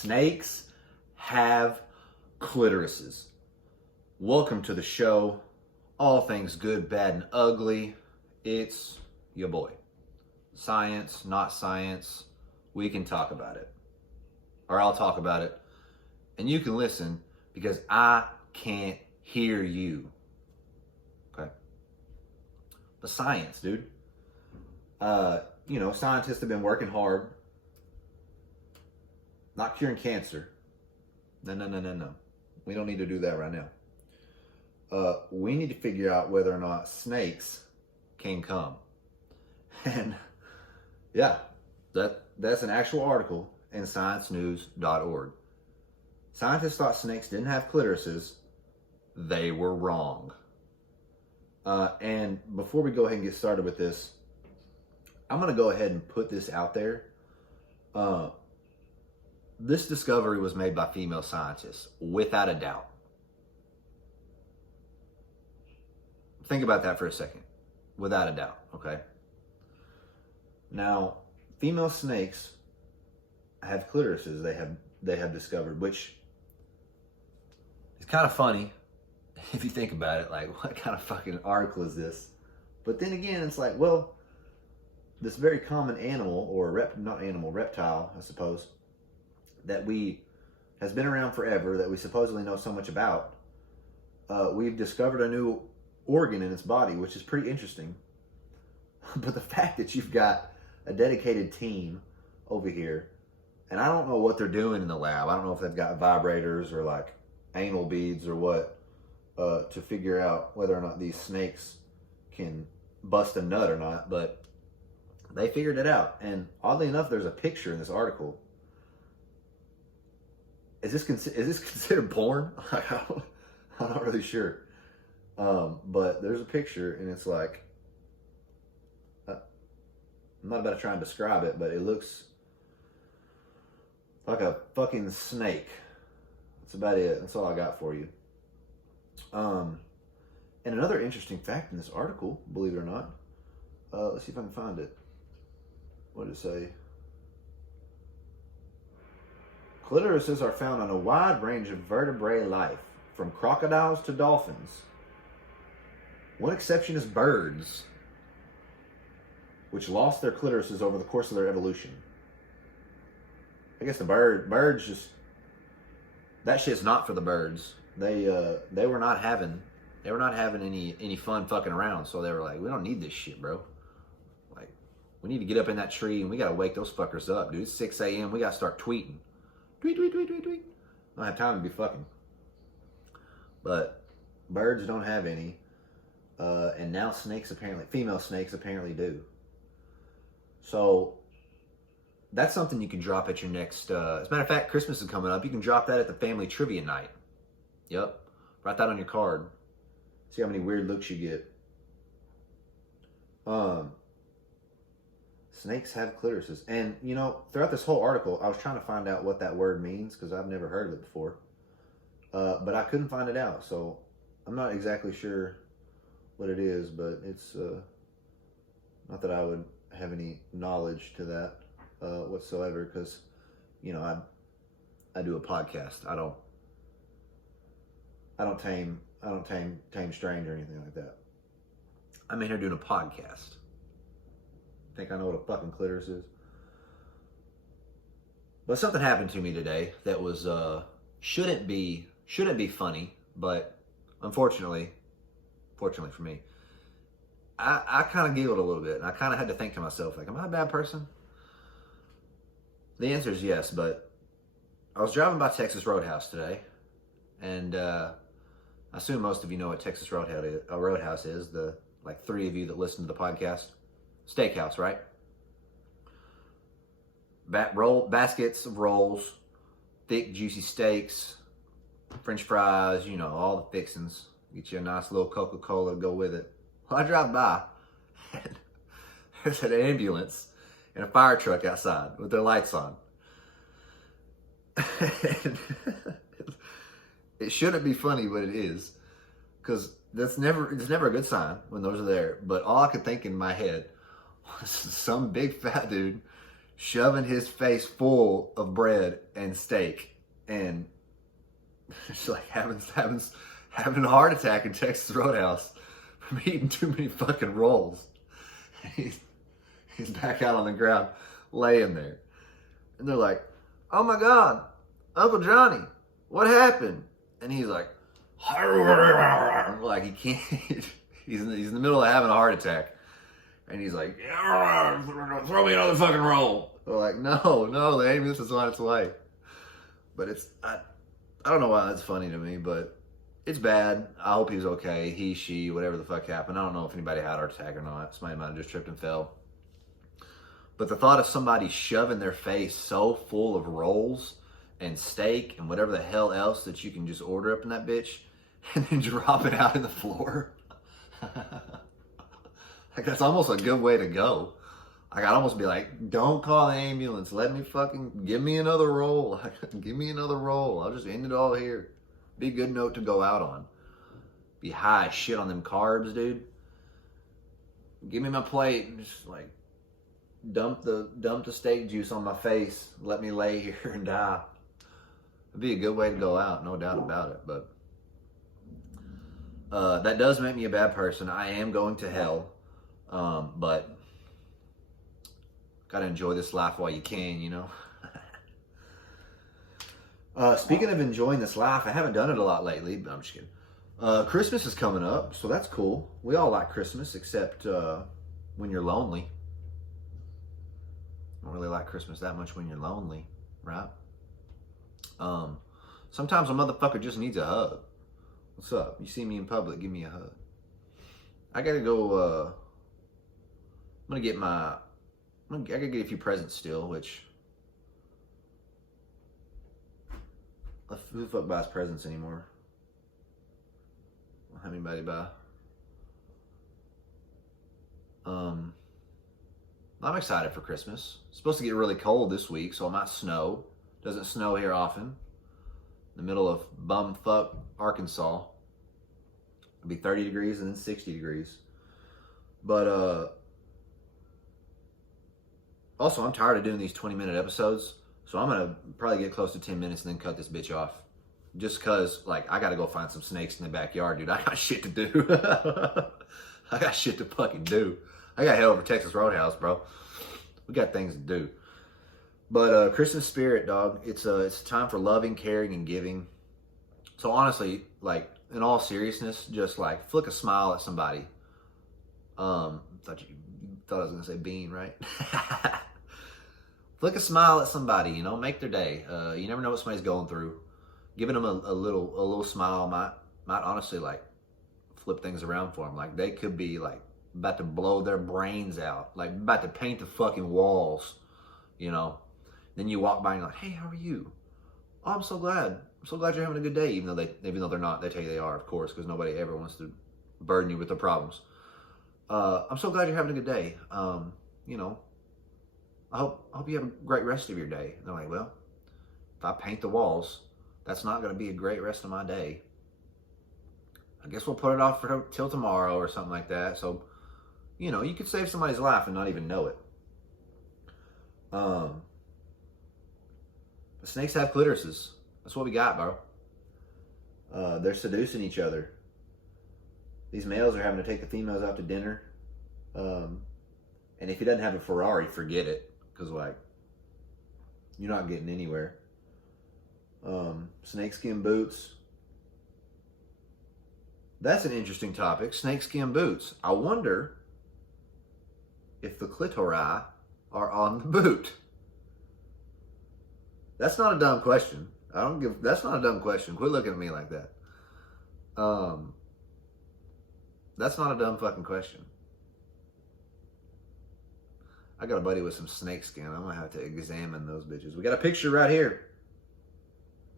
Snakes have clitorises. Welcome to the show. All things good, bad, and ugly. It's your boy. Science, not science. We can talk about it. Or I'll talk about it. And you can listen because I can't hear you. Okay? But science, dude. Scientists have been working hard. Not curing cancer. No. We don't need to do that right now. We need to figure out whether or not snakes can come. And yeah, that's an actual article in sciencenews.org. Scientists thought snakes didn't have clitorises. They were wrong. And before we go ahead and get started with this, I'm going to go ahead and put this out there. This discovery was made by female scientists, without a doubt. Think about that for a second. Without a doubt, okay? Now, female snakes have clitorises they have discovered, which is kind of funny if you think about it. Like, what kind of fucking article is this? But then again, it's like, well, this very common animal, or reptile, I suppose, that has been around forever, that we supposedly know so much about, we've discovered a new organ in its body, which is pretty interesting. But the fact that you've got a dedicated team over here, and I don't know what they're doing in the lab. I don't know if they've got vibrators or like anal beads or what, to figure out whether or not these snakes can bust a nut or not, but they figured it out. And oddly enough, there's a picture in this article. Is this considered porn? I'm not really sure. But there's a picture, and it's like, I'm not about to try and describe it, but it looks like a fucking snake. That's about it. That's all I got for you. And another interesting fact in this article, believe it or not, let's see if I can find it. What did it say? Clitorises are found on a wide range of vertebrate life, from crocodiles to dolphins. One exception is birds, which lost their clitorises over the course of their evolution. I guess the birds just, that shit's not for the birds. They were not having any fun fucking around, so they were like, we don't need this shit, bro. Like, we need to get up in that tree and we gotta wake those fuckers up, dude. It's 6 a.m. We gotta start tweeting. Tweet. I don't have time to be fucking. But birds don't have any. And now female snakes apparently do. So that's something you can drop at your next, as a matter of fact, Christmas is coming up. You can drop that at the family trivia night. Yep. Write that on your card. See how many weird looks you get. Snakes have clitorises. And, throughout this whole article, I was trying to find out what that word means because I've never heard of it before. But I couldn't find it out. So I'm not exactly sure what it is, but it's not that I would have any knowledge to that whatsoever, because, I do a podcast. I don't tame strange or anything like that. I'm in here doing a podcast. Think I know what a fucking clitoris is? But something happened to me today that was shouldn't be funny, but unfortunately for me, I kind of giggled a little bit, and I kind of had to think to myself, like, am I a bad person? The answer is yes, but I was driving by Texas Roadhouse today, and I assume most of you know what Texas Roadhouse is. The like 3 of you that listen to the podcast. Steakhouse, right? Baskets of rolls, thick, juicy steaks, French fries, all the fixings. Get you a nice little Coca-Cola to go with it. Well, I drive by, and there's an ambulance and a fire truck outside with their lights on. It shouldn't be funny, but it is, because it's never a good sign when those are there. But all I could think in my head was some big fat dude shoving his face full of bread and steak, and it's like having a heart attack in Texas Roadhouse from eating too many fucking rolls. He's back out on the ground, laying there, and they're like, "Oh my God, Uncle Johnny, what happened?" And he's like, he can't. He's in the middle of having a heart attack, and he's like, "Throw me another fucking roll." They're like, no, the ambulance is on its way. But I don't know why that's funny to me, but it's bad. I hope he's okay. He, she, whatever the fuck happened. I don't know if anybody had a heart attack or not. Somebody might have just tripped and fell. But the thought of somebody shoving their face so full of rolls and steak and whatever the hell else that you can just order up in that bitch and then drop it out in the floor. Like, that's almost a good way to go. Like, I'd almost be like, don't call the ambulance. Let me fucking, give me another roll. Give me another roll. I'll just end it all here. Be a good note to go out on. Be high as shit on them carbs, dude. Give me my plate and just like dump the steak juice on my face. Let me lay here and die. It'd be a good way to go out, no doubt about it. But that does make me a bad person. I am going to hell. But gotta enjoy this life while you can, you know. Speaking of enjoying this life, I haven't done it a lot lately, but I'm just kidding. Christmas is coming up, so that's cool. We all like Christmas, except when you're lonely. Don't really like Christmas that much when you're lonely, right? Sometimes a motherfucker just needs a hug. What's up? You see me in public, give me a hug. I gotta go, I gotta get a few presents still, which, who the fuck buys presents anymore? I don't have anybody buy. I'm excited for Christmas. It's supposed to get really cold this week, so it might snow. Doesn't snow here often. In the middle of bumfuck Arkansas. It'll be 30 degrees and then 60 degrees. But, also, I'm tired of doing these 20-minute episodes, so I'm going to probably get close to 10 minutes and then cut this bitch off. Just because, like, I got to go find some snakes in the backyard, dude. I got shit to do. I got shit to fucking do. I got to head over to Texas Roadhouse, bro. We got things to do. But Christmas spirit, dog. It's time for loving, caring, and giving. So honestly, like, in all seriousness, just, like, flick a smile at somebody. Thought I was going to say bean, right? Flick a smile at somebody, you know, make their day. You never know what somebody's going through. Giving them a little smile might honestly, like, flip things around for them. Like, they could be, like, about to blow their brains out. Like, about to paint the fucking walls, you know. Then you walk by and you're like, hey, how are you? Oh, I'm so glad. I'm so glad you're having a good day. Even though they're not, they tell you they are, of course, because nobody ever wants to burden you with their problems. I'm so glad you're having a good day. You know, I hope you have a great rest of your day. And they're like, well, if I paint the walls, that's not going to be a great rest of my day. I guess we'll put it off till tomorrow or something like that. So, you know, you could save somebody's life and not even know it. The snakes have clitorises. That's what we got, bro. They're seducing each other. These males are having to take the females out to dinner. And if he doesn't have a Ferrari, forget it. Because, like, you're not getting anywhere. Snakeskin boots. That's an interesting topic. Snakeskin boots. I wonder if the clitori are on the boot. That's not a dumb question. That's not a dumb question. Quit looking at me like that. That's not a dumb fucking question. I got a buddy with some snakeskin. I'm going to have to examine those bitches. We got a picture right here.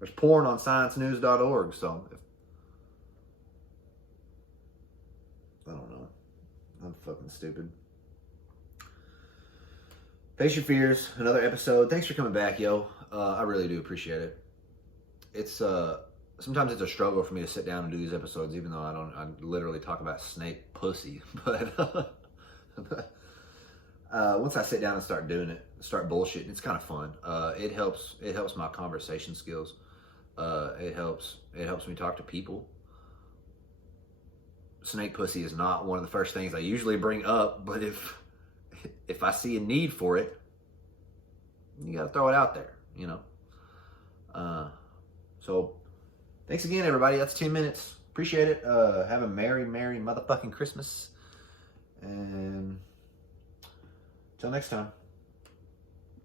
There's porn on sciencenews.org, so I don't know. I'm fucking stupid. Face Your Fears, another episode. Thanks for coming back, yo. I really do appreciate it. It's sometimes it's a struggle for me to sit down and do these episodes, even though I literally talk about snake pussy. But once I sit down and start doing it, start bullshitting, it's kind of fun. It helps my conversation skills. It helps me talk to people. Snake pussy is not one of the first things I usually bring up, but if I see a need for it, you gotta throw it out there, you know. So thanks again, everybody. That's 10 minutes. Appreciate it. Have a merry motherfucking Christmas, and till next time.